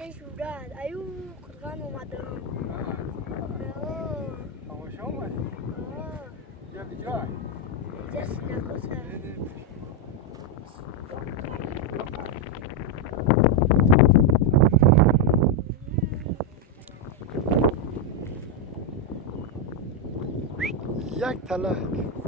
bocah sudah. Ayo, kan Ramadan. Oh, تماشا اومدی؟ oh. بیا به جای Just nakosa. یک تلک